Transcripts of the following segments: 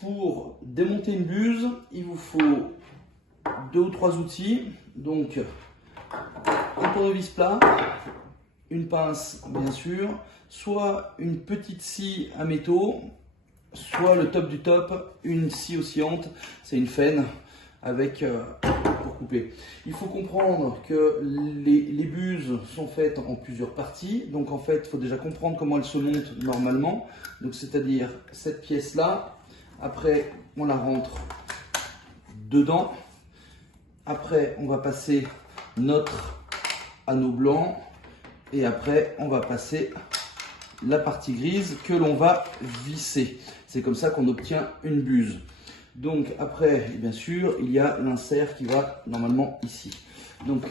Pour démonter une buse, il vous faut 2 ou 3 outils. Donc, un tournevis plat, une pince bien sûr, soit une petite scie à métaux, soit le top du top, une scie oscillante, c'est une faine avec pour couper. Il faut comprendre que les buses sont faites en plusieurs parties, donc en fait il faut déjà comprendre comment elles se montent normalement. Donc c'est-à-dire cette pièce là, après on la rentre dedans, après on va passer notre anneau blanc et après on va passer la partie grise que l'on va visser. C'est comme ça qu'on obtient une buse. Donc après, bien sûr, il y a l'insert qui va normalement ici. Donc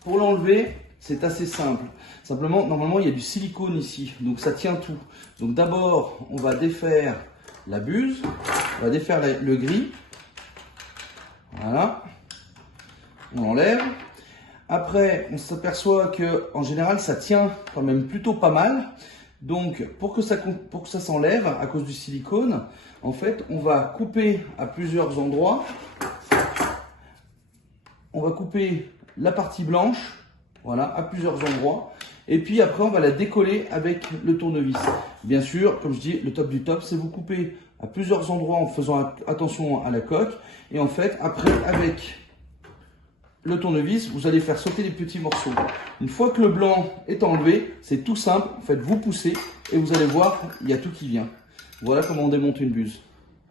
pour l'enlever, c'est assez simple. Simplement, normalement, il y a du silicone ici, donc ça tient tout. Donc d'abord, on va défaire la buse, on va défaire le gris. Voilà, on enlève. Après, on s'aperçoit que en général, ça tient quand même plutôt pas mal. Donc, pour que ça s'enlève à cause du silicone, en fait, on va couper à plusieurs endroits. On va couper la partie blanche, voilà, à plusieurs endroits. Et puis après, on va la décoller avec le tournevis. Bien sûr, comme je dis, le top du top, c'est vous couper à plusieurs endroits en faisant attention à la coque. Et en fait, après, avec le tournevis, vous allez faire sauter les petits morceaux. Une fois que le blanc est enlevé, c'est tout simple. En fait, vous poussez et vous allez voir, il y a tout qui vient. Voilà comment on démonte une buse.